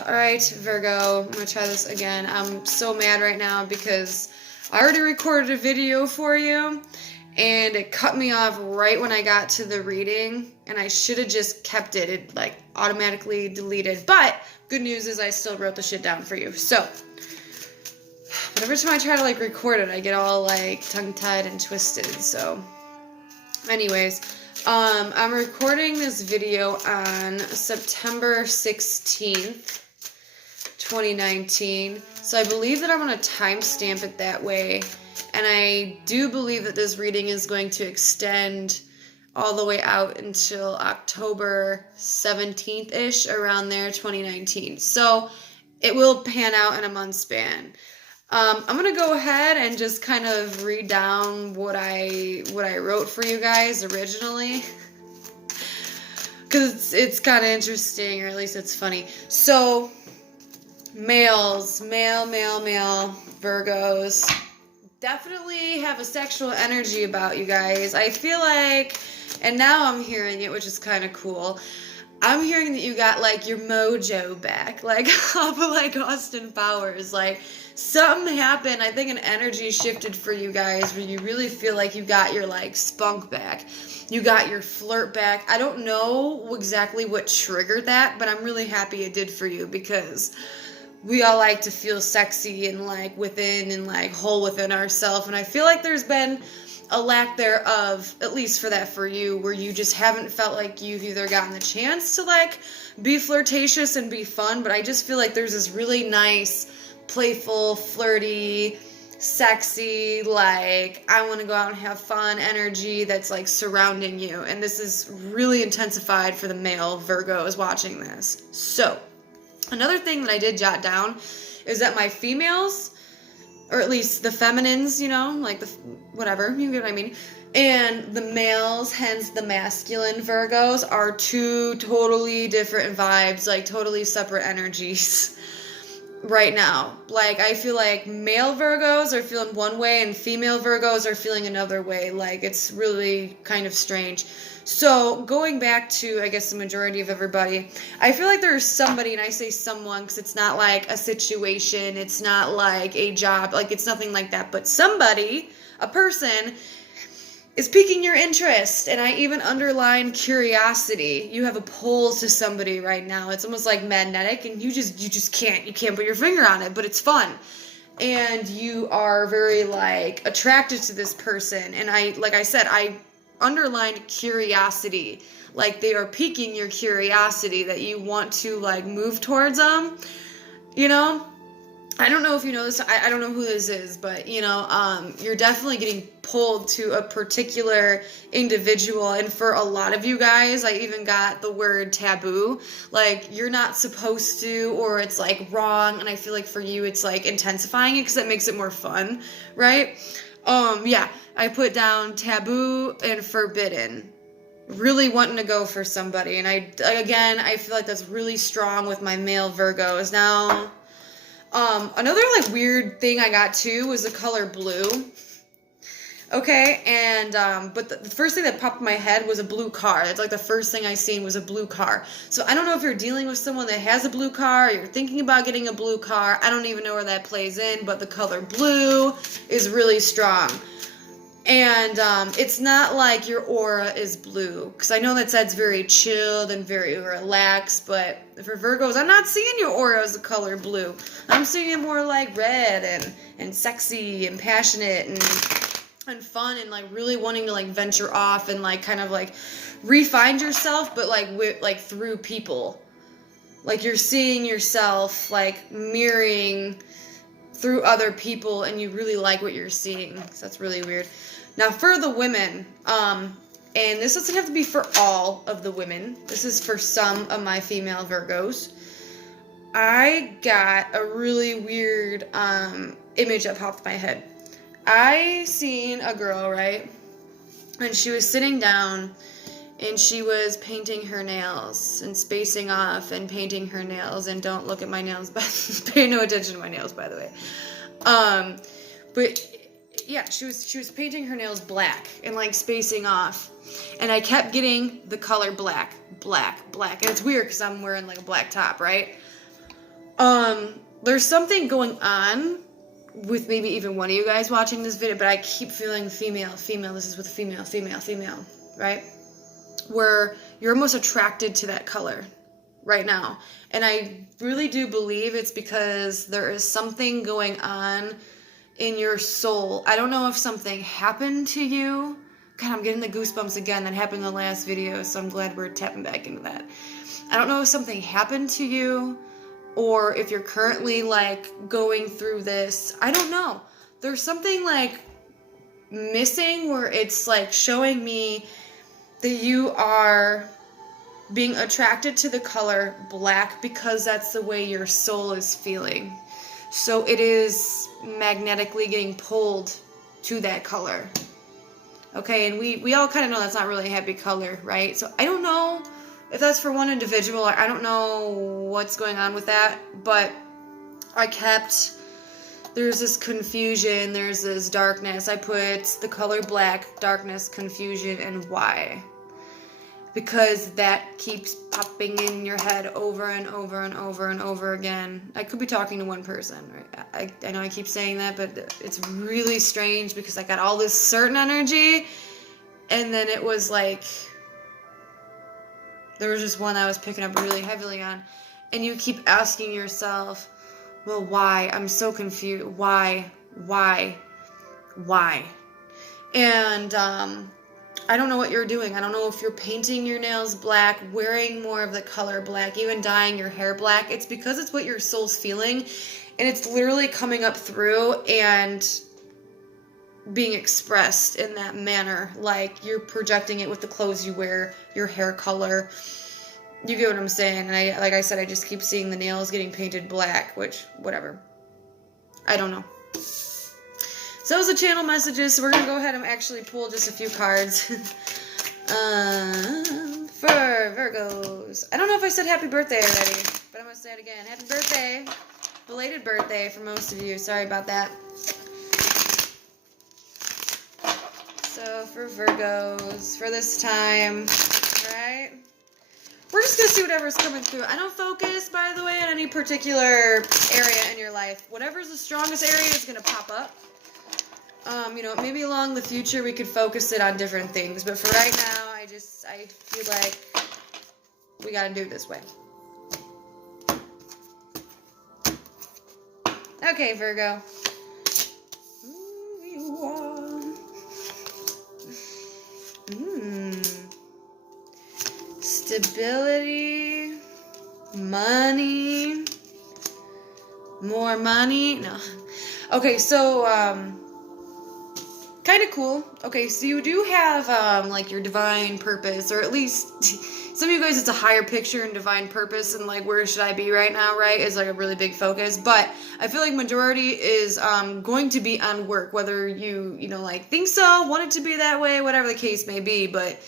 Alright, Virgo, I'm gonna try this again. I'm so mad right now because I already recorded a video for you and it cut me off right when I got to the reading, and I should have just kept it. It like automatically deleted. But good news is I still wrote the shit down for you. So, but every time I try to like record it, I get all like tongue-tied and twisted. So, anyways, I'm recording this video on September 16th, 2019. So I believe that I'm going to timestamp it that way. And I do believe that this reading is going to extend all the way out until October 17th-ish, around there, 2019. So it will pan out in a month span. I'm going to go ahead and just kind of read down what I wrote for you guys originally. Because it's kind of interesting, or at least it's funny. So, male, Virgos definitely have a sexual energy about you guys. I feel like, and now I'm hearing it, which is kind of cool. I'm hearing that you got like your mojo back, like off of like Austin Powers. Like something happened. I think an energy shifted for you guys where you really feel like you got your like spunk back. You got your flirt back. I don't know exactly what triggered that, but I'm really happy it did for you, because we all like to feel sexy and like within and like whole within ourselves. And I feel like there's been a lack thereof, at least for you, where you just haven't felt like you've either gotten the chance to like be flirtatious and be fun, but I just feel like there's this really nice, playful, flirty, sexy, like I want to go out and have fun energy that's like surrounding you. And this is really intensified for the male Virgos watching this. So another thing that I did jot down is that my females, or at least the feminines, you know, like the whatever, you get what I mean, and the males, hence the masculine Virgos, are two totally different vibes, like totally separate energies right now. Like I feel like male Virgos are feeling one way and female Virgos are feeling another way. Like it's really kind of strange. So going back to, I guess, the majority of everybody, I feel like there's somebody, and I say someone because it's not like a situation, it's not like a job, like it's nothing like that, but somebody, a person, is piquing your interest. And I even underline curiosity. You have a pull to somebody right now. It's almost like magnetic, and you just can't put your finger on it, but it's fun. And you are very like attracted to this person. And I underlined curiosity. Like they are piquing your curiosity, that you want to like move towards them, you know? I don't know if you know this, I don't know who this is, but you know, you're definitely getting pulled to a particular individual. And for a lot of you guys, I even got the word taboo, like you're not supposed to, or it's like wrong. And I feel like for you, it's like intensifying it because that makes it more fun, right? Yeah, I put down taboo and forbidden. Really wanting to go for somebody. And I feel like that's really strong with my male Virgos. Now, another like weird thing I got too was the color blue. Okay, and but the first thing that popped in my head was a blue car. That's like the first thing I seen was a blue car. So I don't know if you're dealing with someone that has a blue car, or you're thinking about getting a blue car. I don't even know where that plays in, but the color blue is really strong. And it's not like your aura is blue, because I know that that's very chilled and very relaxed, but for Virgos, I'm not seeing your aura as the color blue. I'm seeing it more like red and sexy and passionate and fun, and like really wanting to like venture off and like kind of like re-find yourself, but like through people. Like you're seeing yourself like mirroring through other people, and you really like what you're seeing. So that's really weird. Now for the women, and this doesn't have to be for all of the women. This is for some of my female Virgos. I got a really weird image that popped in my head. I seen a girl, right? And she was sitting down and she was painting her nails and spacing off and painting her nails. And don't look at my nails, but pay no attention to my nails, by the way. But yeah, she was painting her nails black and like spacing off. And I kept getting the color black. And it's weird because I'm wearing like a black top, right? There's something going on with maybe even one of you guys watching this video, but I keep feeling female, this is with female, right? Where you're almost attracted to that color right now. And I really do believe it's because there is something going on in your soul. I don't know if something happened to you. God, I'm getting the goosebumps again. That happened in the last video, so I'm glad we're tapping back into that. I don't know if something happened to you, or if you're currently like going through this. I don't know. There's something like missing where it's like showing me that you are being attracted to the color black because that's the way your soul is feeling. So it is magnetically getting pulled to that color. Okay, and we all kind of know that's not really a happy color, right? So I don't know if that's for one individual. I don't know what's going on with that, but there's this confusion, there's this darkness. I put the color black, darkness, confusion, and why. Because that keeps popping in your head over and over and over and over again. I could be talking to one person, right? I know I keep saying that, but it's really strange because I got all this certain energy, and then it was like, there was just one I was picking up really heavily on, and you keep asking yourself, well, why? I'm so confused. Why? And, I don't know what you're doing. I don't know if you're painting your nails black, wearing more of the color black, even dyeing your hair black. It's because it's what your soul's feeling, and it's literally coming up through and being expressed in that manner. Like you're projecting it with the clothes you wear, your hair color. You get what I'm saying? And like I said, I just keep seeing the nails getting painted black, which, whatever. I don't know. So those are the channel messages, so we're going to go ahead and actually pull just a few cards for Virgos. I don't know if I said happy birthday already, but I'm going to say it again. Happy birthday. Belated birthday for most of you. Sorry about that. So for Virgos, for this time, right? We're just going to see whatever's coming through. I don't focus, by the way, on any particular area in your life. Whatever's the strongest area is going to pop up. Maybe along the future we could focus it on different things. But for right now, I feel like we got to do it this way. Okay, Virgo. Stability. Money. More money. No. Okay, so, kind of cool. Okay, so you do have, like, your divine purpose, or at least some of you guys, it's a higher picture and divine purpose, and, like, where should I be right now, right, is, like, a really big focus, but I feel like majority is, going to be on work, whether you think so, want it to be that way, whatever the case may be, but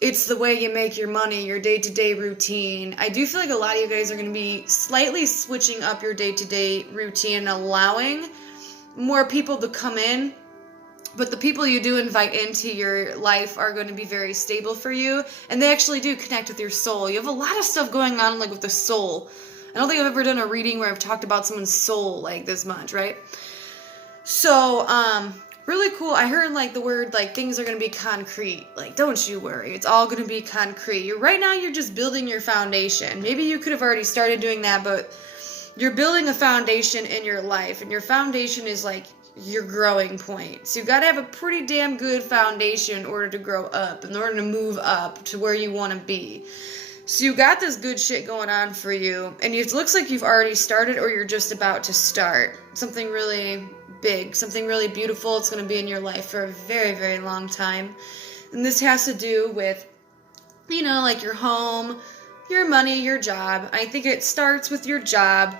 it's the way you make your money, your day-to-day routine. I do feel like a lot of you guys are going to be slightly switching up your day-to-day routine and allowing more people to come in. But the people you do invite into your life are going to be very stable for you. And they actually do connect with your soul. You have a lot of stuff going on, like, with the soul. I don't think I've ever done a reading where I've talked about someone's soul, like, this much, right? So, really cool. I heard, like, the word, like, things are going to be concrete. Like, don't you worry. It's all going to be concrete. Right now, you're just building your foundation. Maybe you could have already started doing that, but you're building a foundation in your life. And your foundation is, like, your growing point. So you got to have a pretty damn good foundation in order to grow up, in order to move up to where you want to be. So you got this good shit going on for you, and it looks like you've already started or you're just about to start. Something really big, something really beautiful. It's going to be in your life for a very, very long time. And this has to do with, like your home, your money, your job. I think it starts with your job.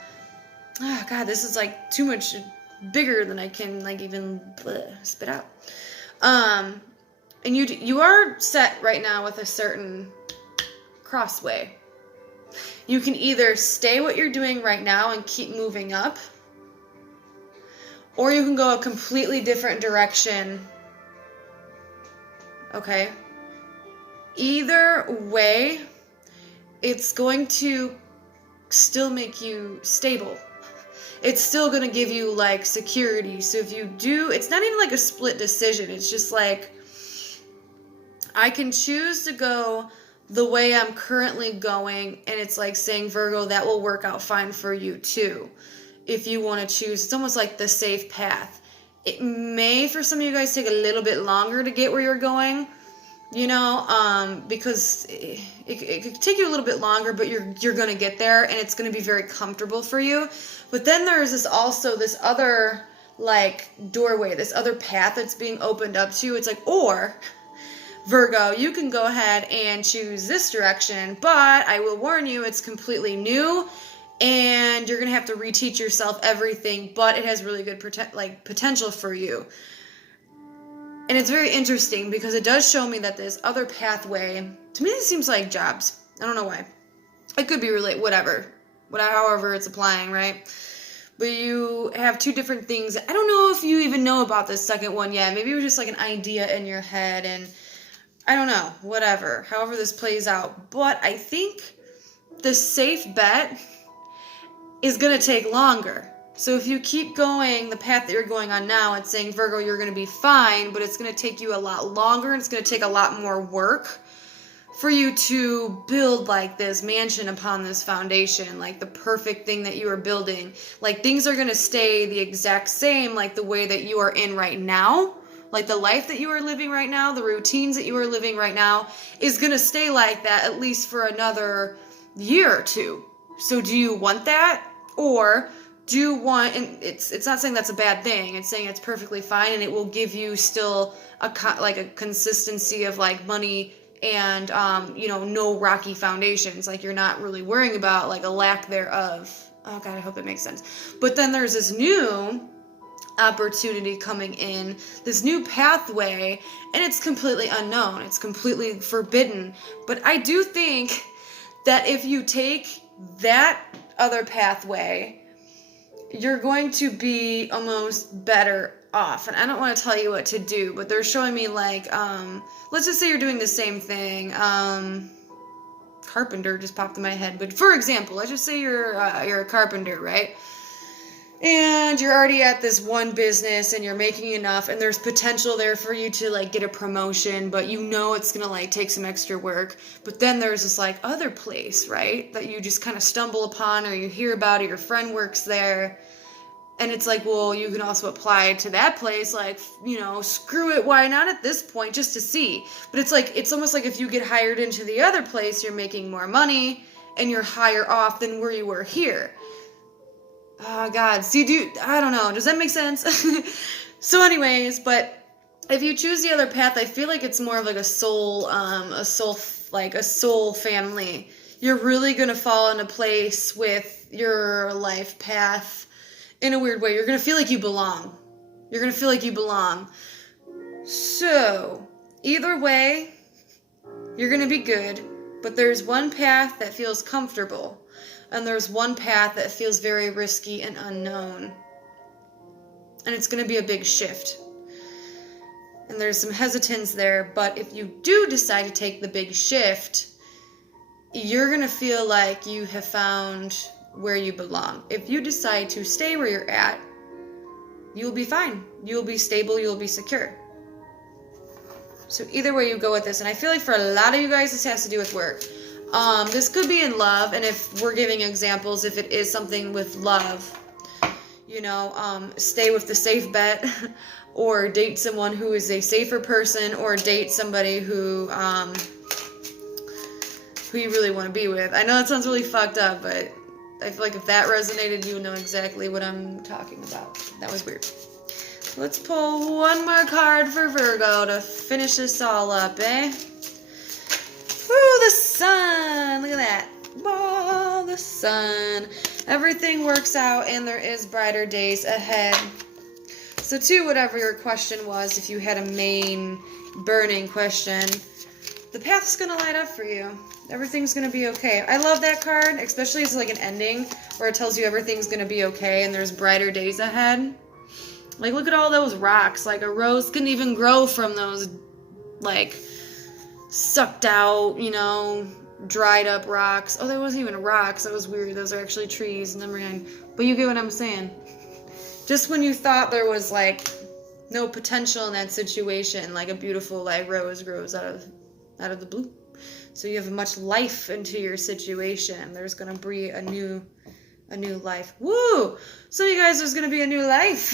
Oh, God, this is like too much bigger than I can like even spit out. And you are set right now with a certain crossway. You can either stay what you're doing right now and keep moving up, or you can go a completely different direction. Okay? Either way, it's going to still make you stable. It's still going to give you like security. So if you do, it's not even like a split decision. It's just like, I can choose to go the way I'm currently going, and it's like saying, Virgo, that will work out fine for you too. If you want to choose, it's almost like the safe path. It may, for some of you guys, take a little bit longer to get where you're going, you know, because it could take you a little bit longer, but you're going to get there, and it's going to be very comfortable for you. But then there's this other like doorway, this other path that's being opened up to you. It's like, or Virgo, you can go ahead and choose this direction, but I will warn you, it's completely new, and you're going to have to reteach yourself everything, but it has really good potential for you. And it's very interesting because it does show me that this other pathway, to me, it seems like jobs. I don't know why. It could be however it's applying, right? But you have two different things. I don't know if you even know about this second one yet. Maybe it was just like an idea in your head, and I don't know, whatever, however this plays out. But I think the safe bet is going to take longer. So if you keep going the path that you're going on now, it's saying, Virgo, you're going to be fine, but it's going to take you a lot longer, and it's going to take a lot more work for you to build like this mansion upon this foundation, like the perfect thing that you are building. Like things are going to stay the exact same, like the way that you are in right now. Like the life that you are living right now, the routines that you are living right now is going to stay like that at least for another year or two. So do you want that? Or do you want, and it's not saying that's a bad thing. It's saying it's perfectly fine, and it will give you still a consistency of like money and, no rocky foundations. Like you're not really worrying about like a lack thereof. Oh God, I hope it makes sense. But then there's this new opportunity coming in, this new pathway, and it's completely unknown. It's completely forbidden. But I do think that if you take that other pathway, you're going to be almost better off. And I don't want to tell you what to do, but they're showing me like, let's just say you're doing the same thing. Carpenter just popped in my head. But for example, let's just say you're a carpenter, right? And you're already at this one business and you're making enough, and there's potential there for you to like get a promotion, but you know it's gonna like take some extra work. But then there's this like other place, right, that you just kind of stumble upon, or you hear about it, your friend works there, and it's like, well, you can also apply to that place, like, screw it, why not at this point, just to see. But it's like, it's almost like if you get hired into the other place, you're making more money and you're higher off than where you were here. Oh, God. See, I don't know. Does that make sense? So anyways, but if you choose the other path, I feel like it's more of like a soul family. You're really going to fall into place with your life path in a weird way. You're going to feel like you belong. So either way, you're going to be good, but there's one path that feels comfortable. And there's one path that feels very risky and unknown. And it's going to be a big shift. And there's some hesitance there, but if you do decide to take the big shift, you're going to feel like you have found where you belong. If you decide to stay where you're at, you'll be fine. You'll be stable. You'll be secure. So either way you go with this, and I feel like for a lot of you guys, this has to do with work. This could be in love, and if we're giving examples, if it is something with love, stay with the safe bet, or date someone who is a safer person, or date somebody who you really want to be with. I know that sounds really fucked up, but I feel like if that resonated, you would know exactly what I'm talking about. That was weird. Let's pull one more card for Virgo to finish this all up, eh? Ooh, the sun! Look at that. Oh, the sun. Everything works out, and there is brighter days ahead. So, too, whatever your question was, if you had a main burning question, the path's going to light up for you. Everything's going to be okay. I love that card, especially as like an ending where it tells you everything's going to be okay and there's brighter days ahead. Like, look at all those rocks. Like, a rose couldn't even grow from those, like, sucked out, dried up rocks. Oh, that wasn't even rocks. That was weird. Those are actually trees. Never mind. But you get what I'm saying. Just when you thought there was like no potential in that situation, like a beautiful like rose grows out of the blue. So you have much life into your situation. There's gonna be a new life. Woo! So you guys, there's gonna be a new life.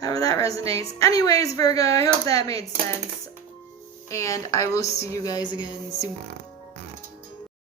However that resonates. Anyways, Virgo, I hope that made sense. And I will see you guys again soon.